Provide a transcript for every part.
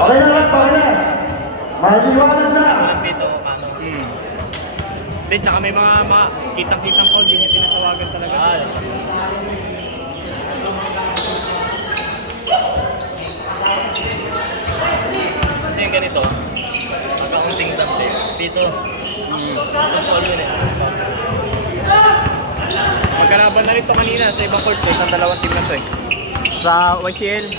Okay na lang, okay na. Maliwanag na. Dito, ano. Hindi, tsaka may mga kitang-kitang call, hindi niya tinatawagan talaga. Kasi yung ganito, magkakunting dante. Dito, magkalaban na rin ito kanina sa ibang court eh, sa dalawang team na ito eh. Sa YCL.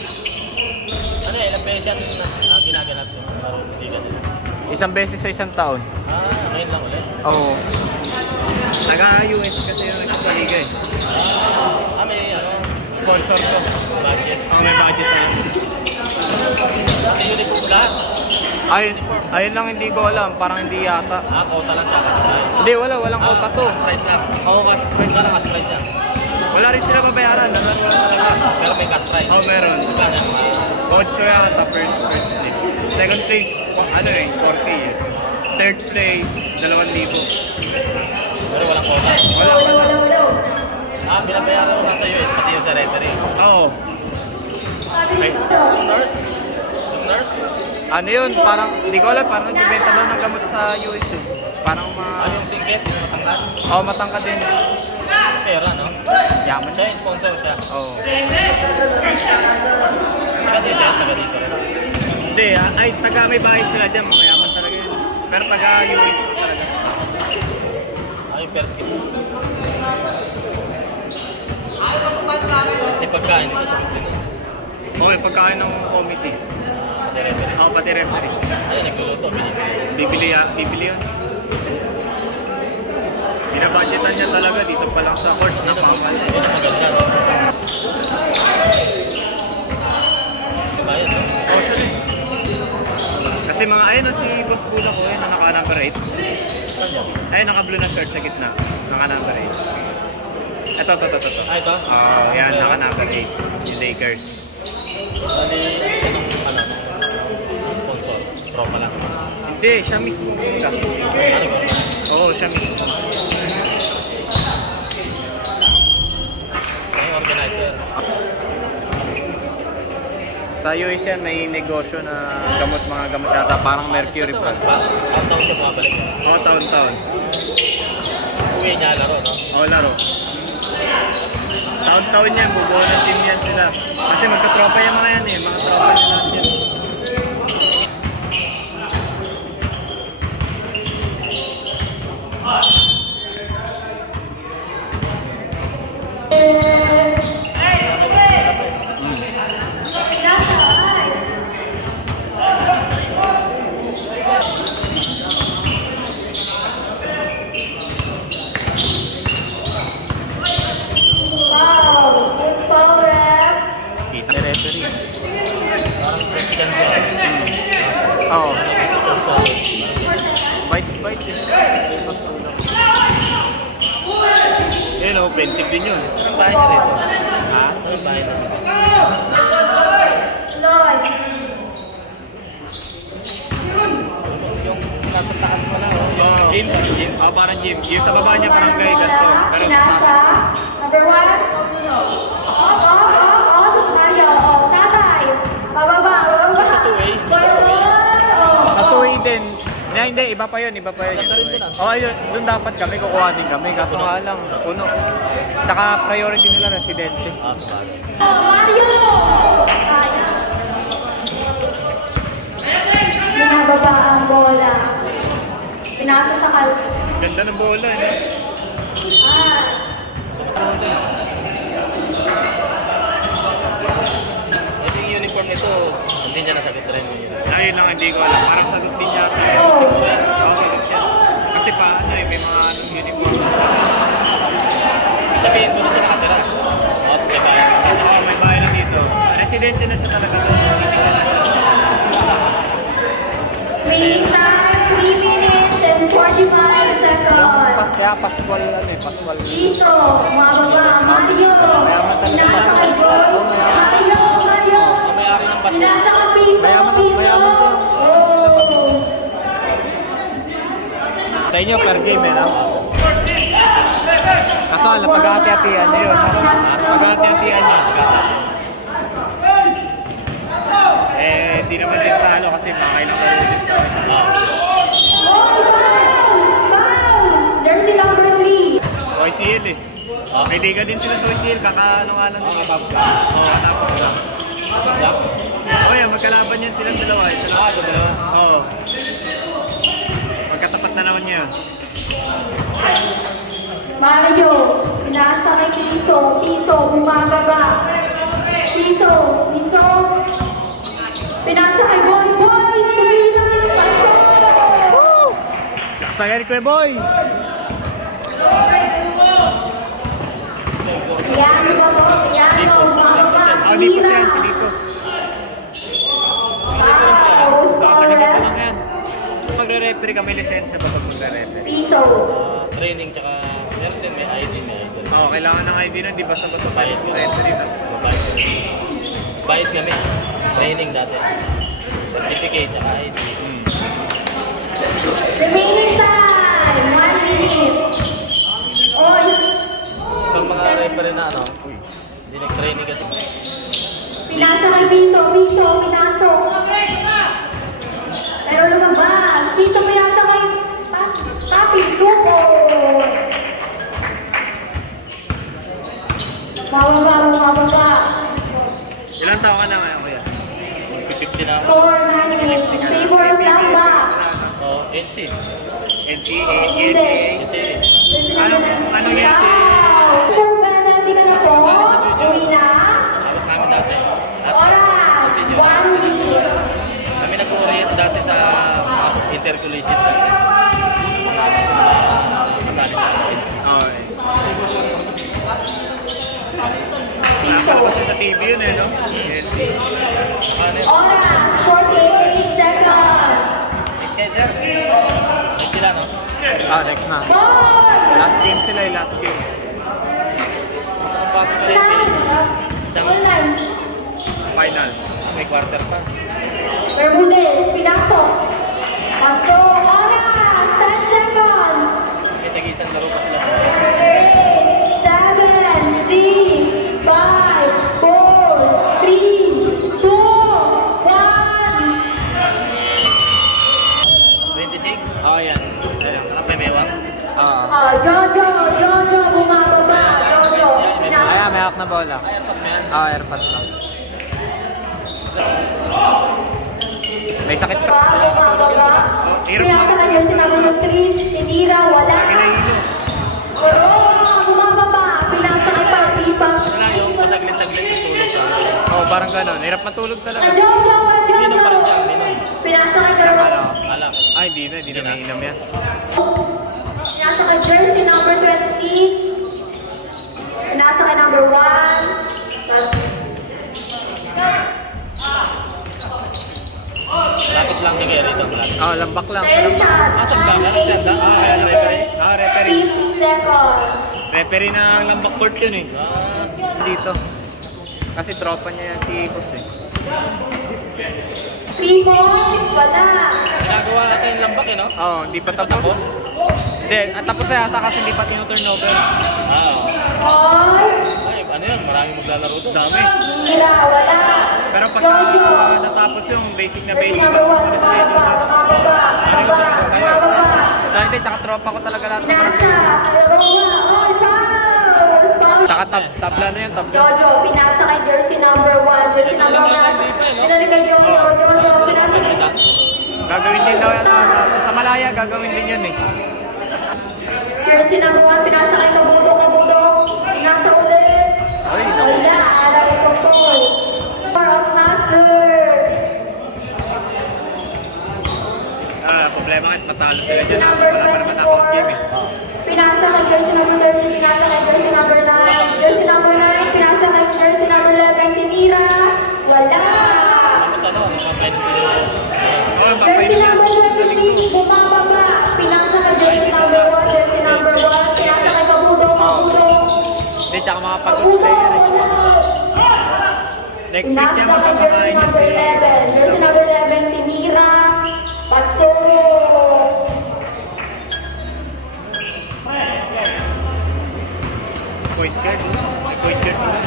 Ano eh, ilang beses yan na ginaganap ito? Isang beses sa isang taon. Ngayon lang ulit? Oo. Taga-US kasi yung nagpapaliga eh. May ano, sponsor ko. Budget. May budget na yun. Hindi uniform lahat? Ayun lang hindi ko alam. Parang hindi yata. Kota lang siya. Hindi, walang kota to. Cash price lang. Oo, cash price lang. Cash price yan. Wala rin sila babayaran. Pero may cash price. Oo, meron. 8 yata first day. Second place, ano eh, 40 eh. Third place, 2,000. Pero walang kota. Wala. Binabayaran mo nga sa US, pati yung sa referee. Oo. Yung nurse? Ano yun? Parang, hindi ko alam, parang nagbibenta daw ng gamot sa US eh. Parang ano yung singkit? Matangkad? Oo, matangkad din. Pera, no? Yaman siya, sponsor siya. Oo. Taga dito. Hindi, ay taga may bahay sila dyan, mayaman talaga yun. Pero taga US talaga. Ay, perskip. May pagkain dito sa committee. Oo, yung pagkain ng committee. Oo, pati referee. Ay, nagluluto, bibili yun. Binabudgetan niya talaga dito pa lang sa court na pamal. Ito maganda. Kasi mga ayun na si Boss Bula ko, ayun na naka-number 8. Ayun, naka-blue na shirt sa gitna. Naka-number 8. Ito. Ito? Oo, yan, naka-number 8. Yung Lakers. Bali, ano? Sponsor? Tropa lang? Hindi, siya mismo. Oo, siya mismo. Yung organizer. Sa US yan, may negosyo na mga gamot yata, parang Mercury brand. Taon-taon siya bumabalik? Oo, taon-taon. Uwi niya, laro, no? Oo, laro. Taon-taon yan, bubuo ng team yan sila. Kasi magkatropa yung mga yan eh, mga tropa nila yan. Oo. Bite din. Yun o, offensive din yun. Saan ang bahay niya rito? Ha? Saan ang bahay niya? Yung nasa taas mo lang. Gym? Parang gym. Yung sa baba niya parang gay ganito. Pero sa taas. Number 1. Sa 2A? Sa 2A din. Hindi, iba pa yun. Oo, yun. Doon dapat kami, kukuha din kami. Kaso nga lang, puno. Saka priority nila residente. Binababa ang bola. Pinasa sa kalpo. Ganda ng bola, eh. Ito yung uniform nito, hindi niya nasagot rin. Ayun lang, hindi ko alam. Parang sagot din niya. Kasi paano eh, may mga uniform. Sabihin mo na siya nakatira. Mas may bayan. Oo, may bayan na dito. Residente na siya talaga. Playing time, 3 minutes and 45 seconds. Kaya Pascual, Pascual. Iso, mababa, Mario. Nasa Pascual. Mario. May-ari ng Pascual. Nasa Kapiso. Mayaman po. Sa inyo, per game eh, no? Kaso alam, pag-hati-hatian niya yun, no? Pag-hati-hatian niya. hindi naman din talo kasi makakailang laro din sa Jersey number 3. YCL eh. May liga din sila sa YCL, kakaano nga lang sila. Kakatapos lang. O yan, magkalaban yan silang dalawa. Dalawa? Oo. Magkatapat na naman yun. Mario, pinasa kay Piso. Piso, bumababa. Piso. Pinasa kay Boy. Tumina. Sayan ko eh, boy! Piano, bumababa. Oh, Lipos yan, si Lipos. Taga dito lang yan. Magre-referee ka, may lisensya ba pag magre-referee? Piso. Training tsaka may ID. Oo, kailangan ng ID nun, di ba sa bato tayo referee na? Bayad kami. Training dati. Certificate tsaka ID. Remaining time, 1 minute. Oy. Pag mga referee na hindi nag-training kasi. Pinasa kay Piso, pinasok. Pero lumabas. Piso, pinasa kay Papi, tuko. Mababa. Ilang taon ka na ngayon, kuya? 50 na ako. Score 9 minutes. Favor of Lamba. So, NC. NCA. Ano yan? Wow! For penalty ka na po. Uwi na. Hawak namin dati. Oras, 1 minute. Kami nag-orient dati sa intercollegiate dati. Kasali sa NC. Oo eh. Napalabas sa TV yun eh, no? NC. Oras, 48 seconds. Sila, no? Next na. Ball! Last game sila eh, last game. Online. Final. May quarter pa. Bermudez, pinasok. Pasok, oras, 10 seconds. May tagisan laro pa sila. 8, 7, 6, 5, 4, 3, 2, 1. 26? Oo, yan. May mewang? Jojo, bumababa. Jojo, pinasok. Ayan, may hawak na bola. Airpad lang. May sakit ka. Bumababa. Pinasok na yun, sinabi ng 3, tinira, wala. Bumababa. Pinasok ang pag-ipa. Wala yung pasaglit-saglit yung tulog sa Oo, parang gano'n. Hirap matulog talaga. Jojo. Minum pa rin siya, minum. Pinasok ang dalawa. Alam. Ay, hindi na mainam yan. Pinasok ang jersey number 26. Pinasok ang number 1. Lapit lang ni Gary ito. Oo, lambak lang. Asap ka na? Senda? Ayan, referee. Referee. 50 seconds. Referee na lambak court yun eh. Dito. Kasi tropa niya yan si Boss eh. 3 points, wala. Nagawa natin yung lambak no? Oo, hindi pa tapos. Hindi, tapos na yata kasi hindi pa tino-turnover. Ay, ano yan? Maraming maglalaro doon. Dami. Hira, wala. Pero pagka natapos yung basic na basic, Number 1, bumababa. Dahil tsaka tropa ko talaga lahat ng Nasa, marami. Oy, fouls. Tsaka tabla na yun, tabla. Jojo, pinasa kay jersey number 1. Jersey number 1. Pinali kay Jojo, pinasa kay Gagawin din daw yan. Sa Malaya, gagawin din yun eh. jersey number 1. Pinasa kay Kabudo. Pinasa ulit. Ay, Wala, araw ito po. For of Masters. Problema kahit matalo sila dyan. Number Wala pa naman knockout game eh. Pinasa kay jersey number 13. Pinasa kay jersey number 9. Jersey number 9. Pinasa kay jersey number 11. Tinira. Wala. Tapos ano? Mga pwede Jersey number 26, bumababa. Pinasa kay jersey number 1, jersey number 1. Pinasa kay Kabudo. Hindi, tsaka mga pag-good player eh. Next week Pinasa yan, kay jersey magkakakain yung number 11. Jersey number 11, tinira. Paso. point guard. May point guard mo lang.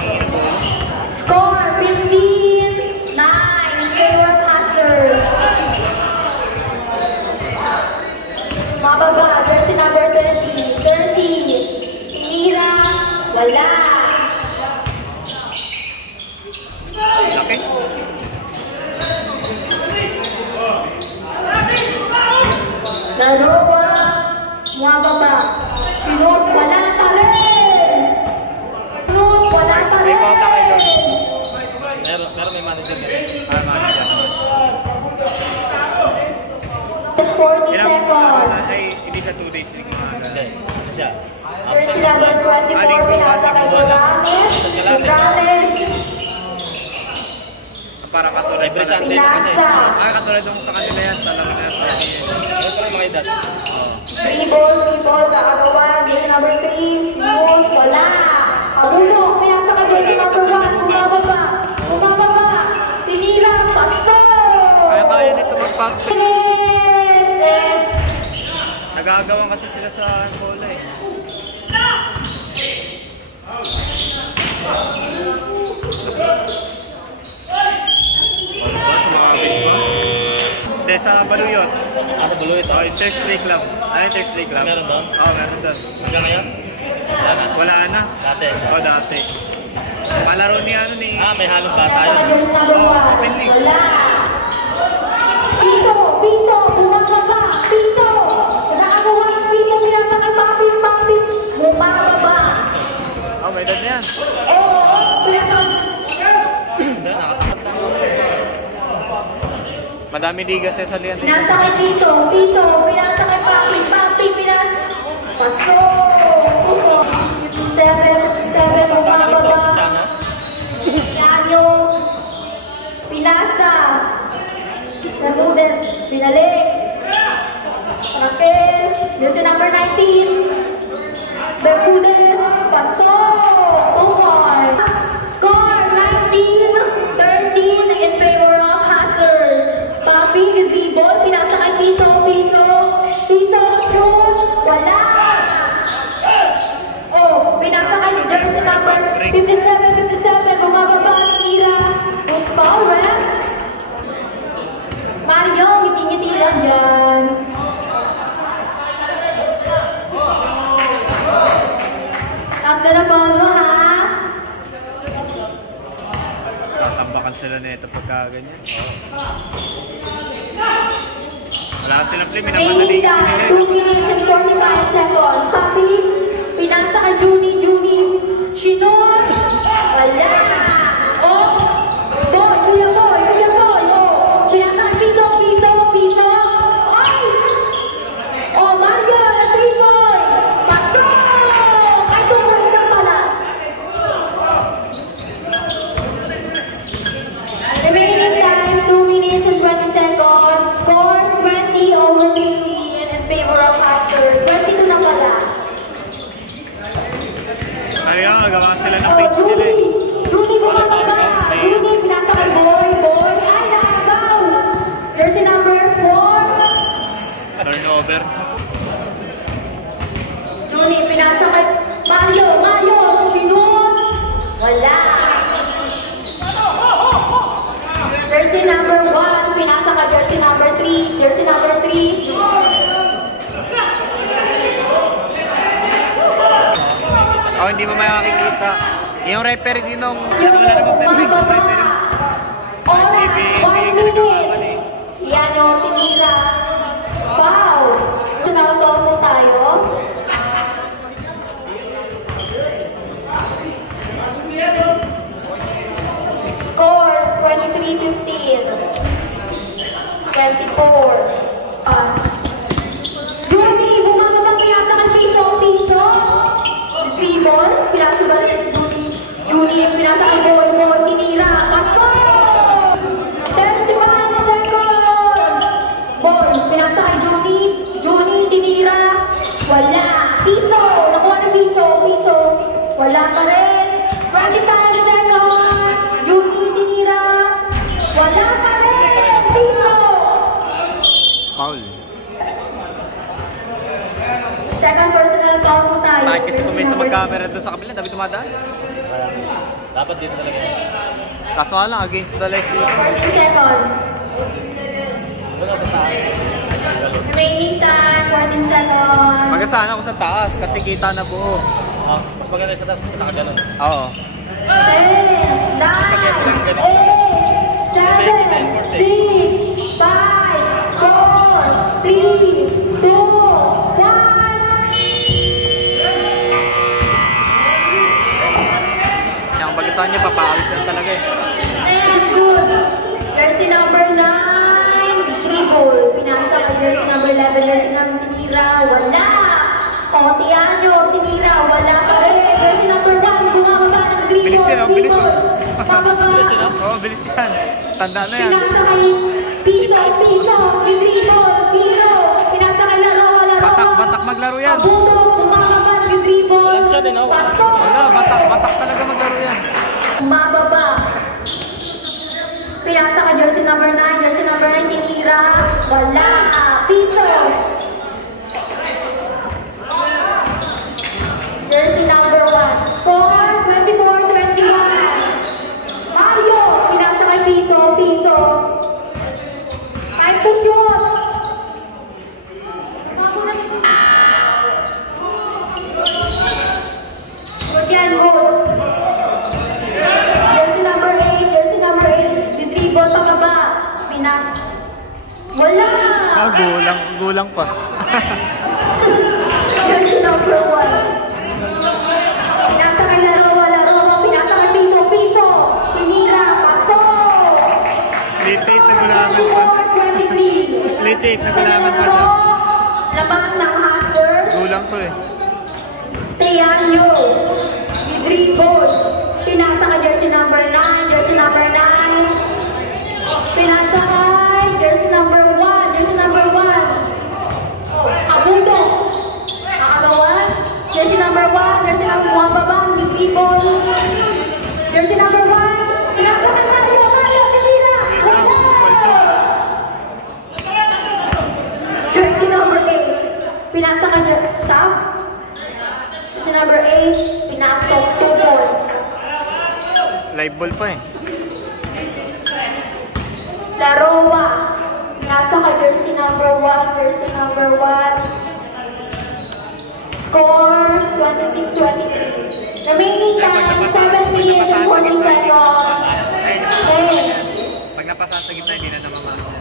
Score 15-9 in favor of Masters. 40 Ilang seconds. ay hindi sa 2 days rin Hindi. Siya. Jersey number 24, pinasa kay Morales. Morales. Para katulad Every Sunday na kasi. Pinasa. Katulad nung sa kanila yan, sa laro na sa Ano pa lang mga edad? 3 ball, kakagawa. Jersey number 3, smooth, wala. Abulo, pinasa kay jersey number 1, bumababa. Bumababa. Tinira, paso. kaya nito mag-pass. And Nagagawan kasi sila sa bola eh. Hindi, sa Baluyot. Sa Baluyot. Oh, yung Church League Club. Ay, Church League Club. Meron doon? Oo, meron doon. Hanggang ngayon? Wala na. Wala na. Dati. Oo, dati. Palaro ni ano ni... May halong bata pinasa yun. kay jersey number 1, wala. Piso, piso, bumababa, piso. Nakagawa ng piso, pinasa kay Papi, Papi. Bumababa. Oh, may edad na yan. Oo, pinasa. Madami liga sa salihan. Pinasa kay Piso, Piso, pinasa kay Papi, Papi, pinasa. Paso. 57, bumababa. Yanyo. Pinasa. Bermudez, pinalik. Raquel, jersey number 19. Bermudez, paso. Omar. Score 19-13 in favor of Hustlers. Papi, ball, pinasa kay Piso, Piso. Piso, shoot, wala. Oh, pinasa kay jersey number 57, bumababa, tira. Who's foul, Mario, ngiti-ngiti lang dyan. Tanggal na ball mo, ha? Tatambakan sila na ito pagka ganyan. Wala silang play, minamadali Remaining sila time, eh. 2 minutes and 45 seconds. Papi, pinasa kay Juni, Shinon, wala. Oh, boy, kuya boy, oh, pinasa kay Piso, Piso. Ay! Oh, Mario, na 3 boys. Patro! Kahit isa pala. Remaining time, 2 minutes and 20 seconds. Score 20-15 in favor of Hustlers. 22 na pala. Ayun, nagawa sila ng Oh, page nila eh. Juni bumababa. Juni, pinasa kay Boy. Ay, nakagaw. Jersey number 4. Turnover. Juni, pinasa kay Mario, Sinun. Wala. Jersey number 1, pinasa kay jersey number 3. Jersey number 3. Oh, hindi mo makikita. Yung referee din nung... Yung wala namang perfect yung bumababa. referee. Oras, 1 minute. Yan yung tinira. Wow! Sinautoso tayo. Score 23-15. 24. Juni, bumababang pinasa kang Piso. Dribble, pinasa ba Juni, pinasa kang Boy, tinira. Paso! 31 seconds! Boy, pinasa kay Juni, tinira. Wala. Piso, nakuha ng Piso. Wala pa rin. 25 seconds! Juni, tinira. Wala pa rin. Piso! Foul. Second personal foul po tayo. Bakit kasi kung may sa mag-camera doon sa kabila, dapat tumadaan. Dapat dito talaga yan. Kaso nga lang, against the light. 14 seconds. Remaining time, 14 seconds. Magasahan ako sa taas kasi kita na buo. Mas maganda sa taas sa nakaganon. Oo. 10, 9, 8, 7, 6, 5, 4, 3, 2, 1. Yung magasahan niya, papawis lang talaga eh. And good. Jersey number 9, dribble. Pinasa ko jersey number 11. tinira, wala. O, Tianyo, tinira, wala pa rin. Jersey number 1, bumababa ng dribble. Bilis yan, oh, bilis. Bababa. Oo, bilis yan. Tanda na yan. Pinasa kay Piso, Piso. Pinasa kay Laro. Batak maglaro yan. Abuto, bumababa ng dribble. Walang tiyan, no? Pasok. Wala, batak talaga maglaro yan. Mababa. Pinasa ka jersey number 9, tinira. Wala. Piso. Jersey number 1. Score 24-21. Mario. Pinasa kay Piso. Time to shoot. Rodian Rose. Jersey number 8. Ditribol sa baba. Wala! Ah, gulang pa. Jersey number 1. Pinasa kay Laro. Pinasa kay Piso. Tinira. Pasok! Late na gulaman pa. 24-23. Late na gulaman pa siya. Labang ng Hustler. Gulang to eh. Trianyo. Ditribol. Pinasa kay jersey number 9. Pinasa kay jersey number 1. Abundo. Nakagawan. Jersey number 1. Babang. Ditribol. Jersey number 1. Pinasa kay Mario. Tinira. Jersey number 8. Pinasa kay Sam. Jersey number 8. Pinasok 2 points. Live ball pa eh. Larowa. Nasa ka jersey number 1. Score 26-23. Remaining time 7 minutes and 40 seconds. Pag napasa sa gitna, hindi na namamasa.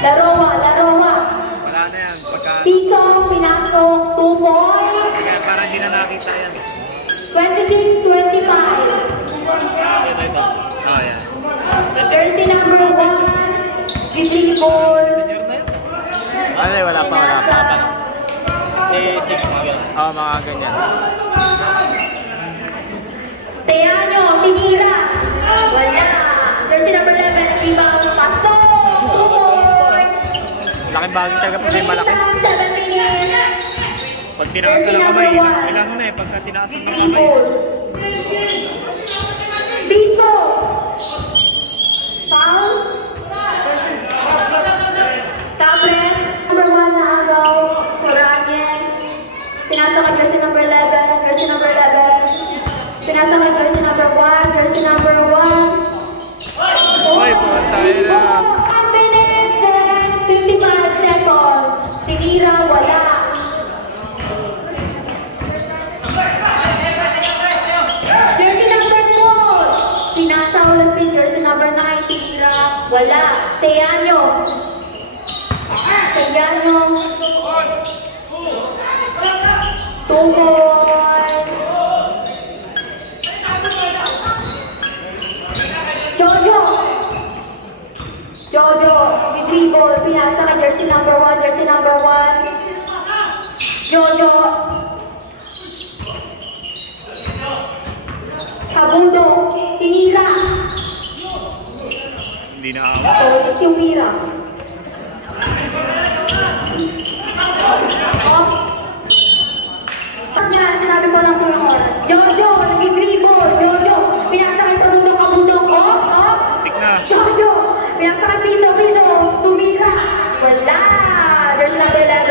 Larowa. Wala na yan. Piso, pinasok 2 points. Kaya parang hindi na nakita yan. 26-25. Oh, yan. Jersey number 1. Ditribol. Ano eh, wala pa. Eh, 6 mga ganun. Oo, mga ganyan. Teano, tinira. Wala. Jersey number 11. Rebound. Pasok. 2 points. Laking bagay talaga pag may malaki. 7 minutes. Pag tinakasan ng kamay, ilang na eh. Pagka tinakasan ng kamay. Ditribol. Piso. Foul. Tapres. Number 1 na agaw. Coranien. Pinasa ka jersey number 11. Pinasa ka jersey number 1. Uy, buwan tayo na. 1 minutes and 55 seconds. Tinira, wala. Jersey number 4. Pinasa ulit din jersey number 9. Tinira, wala. Teanyo. 2 points. Jojo, ditribol, pinasa ka jersey number 1. Jojo. Abundo, tinira. Hindi na ako. O, tinira. Sinabi ko lang po yung oras. Jojo, nag-dribble. Jojo, pinasa kay Abundo. Off. Tik na. Jojo, pinasa kay Piso. Tumira. Wala. There's number 11.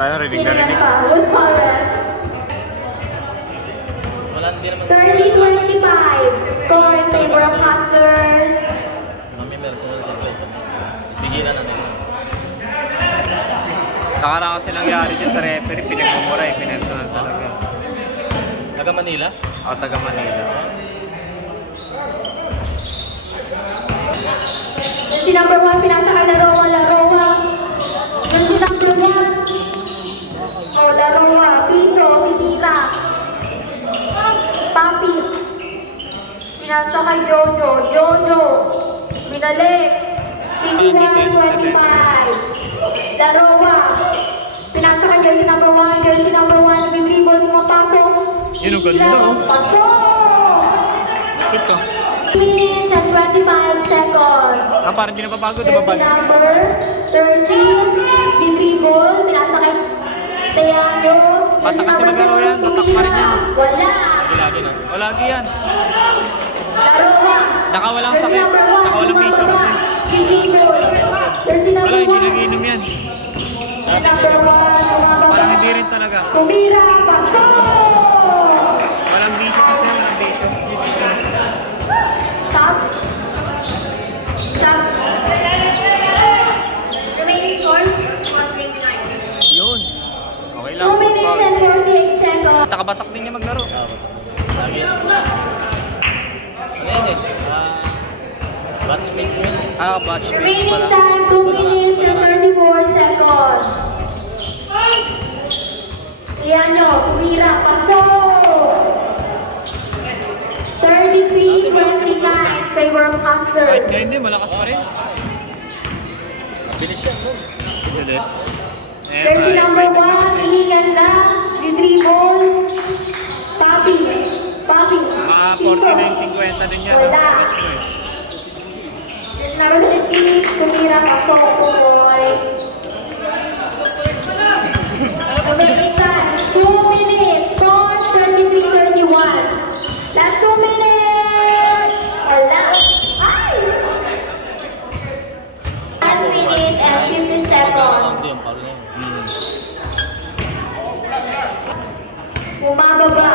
Tayo, rinig na rinig. Who's power? Wala, hindi naman. 30-25. Score in favor of Hustlers. Kami meron sa mga siyempre. Bigilan na nila. Nakaraan kasi nangyari dyan sa referee, pinagmumura eh, pinersonal talaga. Taga Manila? Ako taga Manila. Jersey number 1, pinasa kay Larowa. Jersey number 1. Larowa, Piso, Pitira. Papi. Pinasa kay Jojo. Binalik. Finish 25. Laroa. Pinasa ka jersey number 1. Jersey number 1. Nag-dribble. Pumapasok. Yun ang ganda, oh. Pasok! Ito. 2 minutes and 25 seconds. Ah, parang hindi napapagod. Jersey number 13. Dribble. Pinasa kay Teano. Basta kasi maglaro yan, tatak pa rin yan. Wala. Lagi na. O, lagi yan. Laroa. Saka walang sakit. Saka walang bisyo kasi. Dribble. Jersey Wala, number hindi 1. nag-iinom yan. Number 1. Parang hindi rin talaga. Tumira. Pasok! Walang bisyo kasi, walang bisyo. Stop. Stop. Remaining score, 129. Yun. Okay lang. 2 minutes and 48 seconds. Takabatak din niya maglaro. Lagi. Ano yan eh? Batsmate mo yun. Ah, batch mate Remaining pala. time, 2 minutes and 34 seconds. Iyan nyo, Tumira, pasok! 33-29, favor of Huskers. Kahit nga hindi, malakas pa rin. Bilis yan, no? Bilis. Jersey number 1, iniganda, retrieval, Papi, Mga 49-50 din yan. Wala. Jersey number 36, Tumira, pasok, Pumoy. Remaining time, 2 minutes, score 33-31. Last 2 minutes, or last, ay! 1 minute and 50 seconds. Hindi yung paro na yun. Bumababa.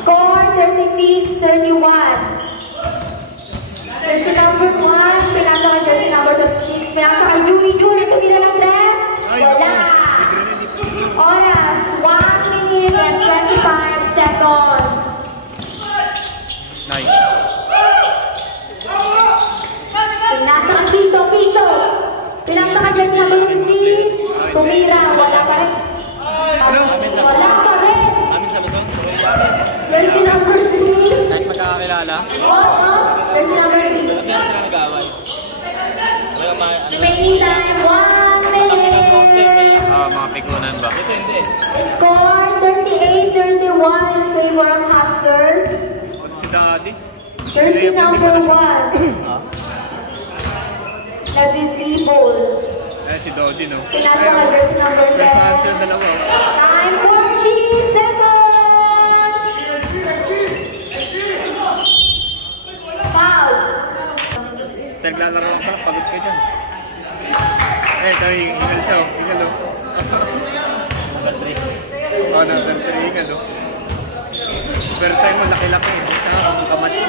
Score 36-31. Jersey number 1, pinasa ka jersey number 26. Pinasa ka Juni, tumira ng dress. Wala. Oras, 1 minute and 25 seconds. Nice. Pinasa ka piso. Pinasa ka jersey number 26. Tumira, wala pa rin. Wala pa rin. Amin sa Luzon. Jersey number 3. Kahit magkakakilala. Jersey number 3. Sabi na sila nag-aaway. Wala ma... Ano? Remaining time, 1 minute. Ah, mga pigunan ba? Ito hindi. Score 38-31, favor of Huskers. Si Daddy. Jersey number 1. Nag-dribble. Eh, si Dodi, no? Pinasa ka jersey number 10. Pero saan sila dalawa? Time 40 seconds. Foul. Naglalaro ka, pagod ka dyan. Eh, ito, hingal siya, oh. Hingal, oh. Oo, number 3, hingal, oh. Pero sa'yo mo, laki-laki. Saka kung kamatch mo.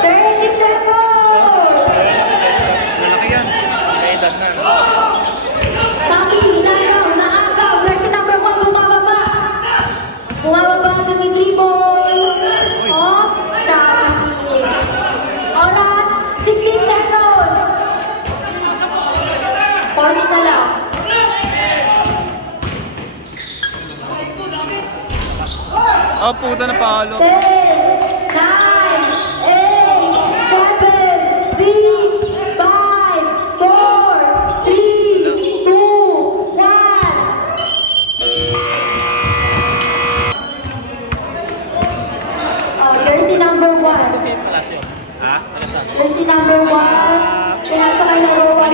30 seconds. Malaki yan. May edad na. Papi, inaagaw. Jersey number 1, bumababa. Bumababa sa dribble. Oh, Papi. Oras, 16 seconds. 40 na lang. Oh, puta na palo. 10, 9, 8, 7, 6, 5, 4, 3, 2, 1. Jersey number 1. Kasi yung palasyo. Ha? Jersey number 1. Pinasa kay Laroa.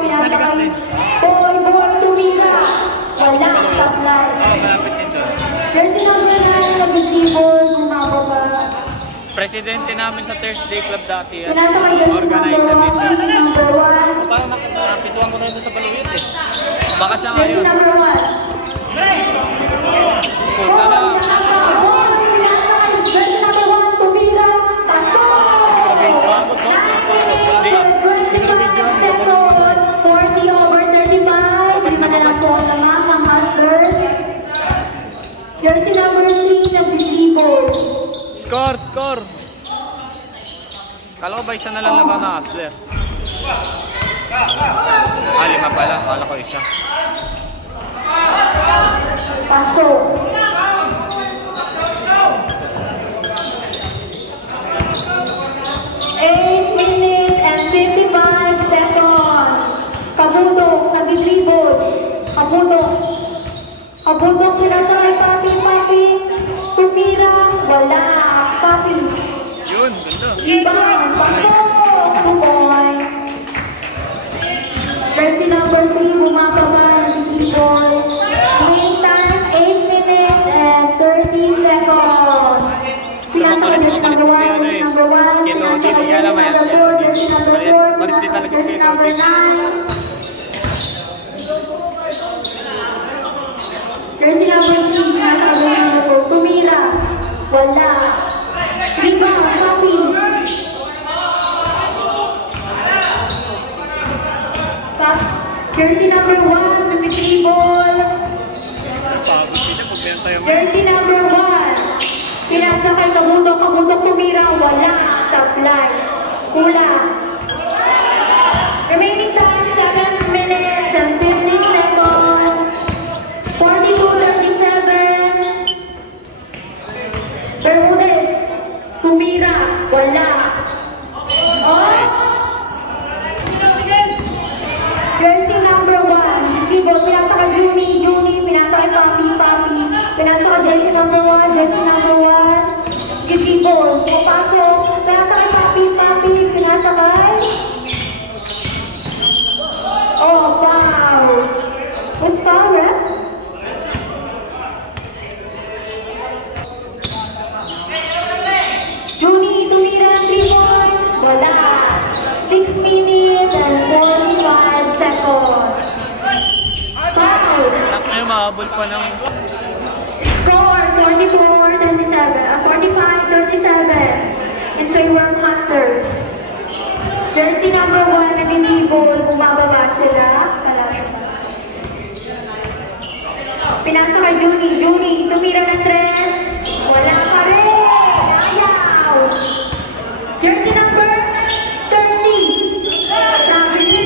Pinasa kay Boy, Tumira. Wala, supply. Oh, malapit din doon. Jersey number 9, nag-dribble, bumababa. Presidente namin sa Thursday Club dati yan. Pinasa kay jersey Organizer number 1, din. jersey number 1. Parang nakapituan ko na rin sa Baluyot eh. Baka siya Jersey ngayon. number 1. Puta na. Jersey number 1, Tumira. Pasok! 9 minutes and 25 seconds. 40 over 35. Lima na lang po ang lamang ng Huskers. Jersey number 3, nag-dribble. Score! Kala ko ba isa na lang naman na Hustler? Ah, 5 pala. Kala ko isa. Pasok. Yun, ganda. Rebound. Pasok. 2 points. Jersey number 3, bumababa ng T-ball. Playing time, 8 minutes and 30 seconds. Pinasa ko jersey number 1, jersey number 1. Pinasa ko jersey number 4, jersey number 4. Pinasa ko jersey number 9. Jersey number 3, pinasa ko jersey number 4. Tumira. Wala. Rebound, copy. Jersey number 1, Dimitri ball. Jersey number 1. Pinasa kay kabutok tumira. Wala. Supply. Kulang. Remaining time, 7 minutes and 50 seconds. 42-37. Bermudez. Tumira. Wala. Off. Jersey number 1. Keyboard. Pinasa kay Juni. Pinasa kay Papi. Pinasa kay jersey number 1. Jersey number 1. Keyboard. Pupasok. Pinasa kay Papi. Pinasa kay... Oh, foul. What's foul, ref? Juni, tumira ng 3 points. Wala. 6 minutes and 45 seconds. Foul. Ay, mahabol pa ng... Score 45-37 in favor of Masters. Jersey number 1 na dinibol, bumababa sila. Pinasa kay Juni, tumira ng 3. Wala pa rin. Ayaw. Jersey number 30. Sabi niya.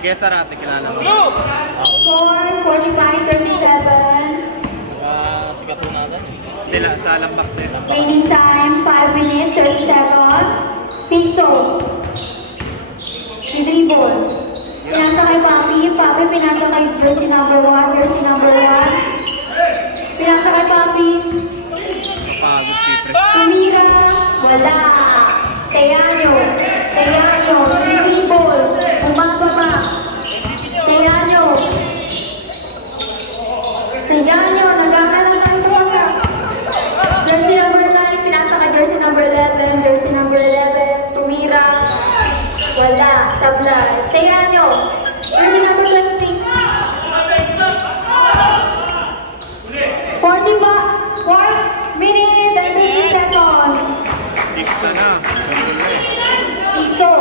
Kaya Sarate, kilala mo. Score 45-37. Sikat po natin. Nila, sa lambak din. Remaining time, 5 minutes, 30 seconds. Piso. Dribble. Pinasa kay Papi, pinasa kay jersey number 1, jersey number 1. Pinasa kay Papi. Pagod si Pres. Tumira. Wala. Teano, dribble. Bumababa. Teano, naghahanap ng trosa. Jersey number 9, pinasa ka jersey number 11, jersey number 11, tumira. Wala, sablay. Teano, jersey number 26. 4 minutes and 50 seconds. Iksa na. Iso.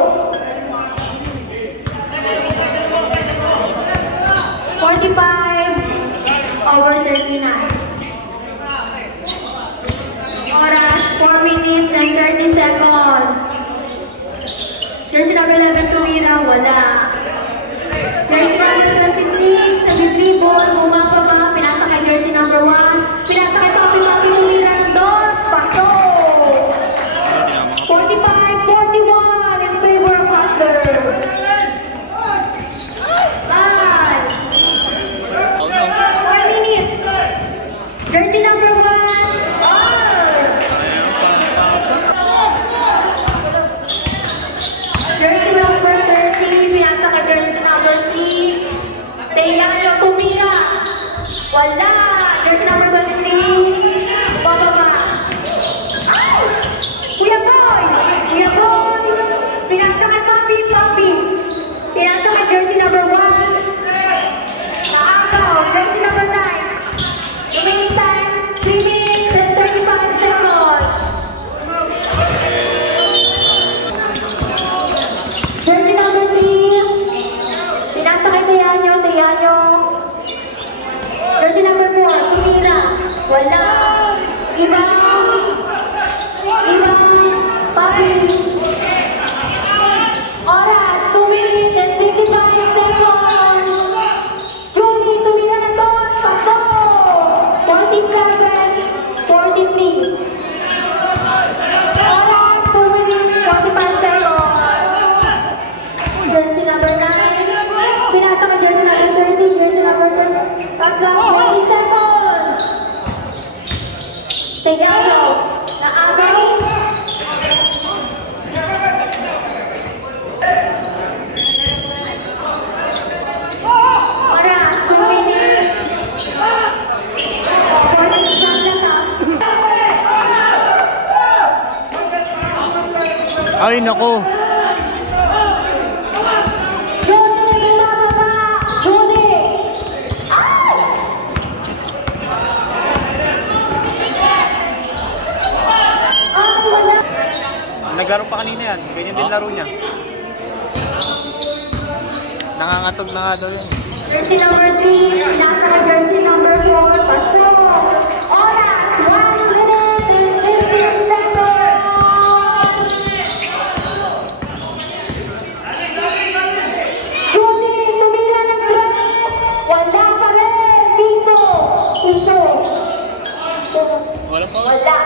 45/39. Oras, 4 minutes and 30 seconds. Jersey number 11, tumira, wala. Jersey number 26, sa dribble, bumababa, pinasa kay jersey number 1. Pinasa kay Papi, tumira ng 2. Paso! 45-41 in favor of Hustlers. Live! 4 minutes. Jersey number 1. Jersey number 30. Pinasa ka jersey number 3. Teano, tumira. Wala. Jersey number 23. Bababa. Kuya Boy. Pinasa ka Papi. Pinasa ka jersey number 1. Nakakaw. Jersey number 9. Remaining time, 3 minutes and 35 seconds. Jersey number 3. Pinasa kay Teano. Jersey number 4, tumira. Wala. Iba. Tigaw. Naagaw. Oras, 1 minute. Ay, naku. Judy, bababa! Judy! Ay! Wala. Naglaro pa kanina yan. Ganyan din laro niya. Nangangatog na nga daw yun. Jersey number 3, nasa jersey number 4, pasok! Oras, 1 minute and 15 seconds! Judy, tumira ng tres! Wala pa rin! Piso! Piso! Wala pa. Wala!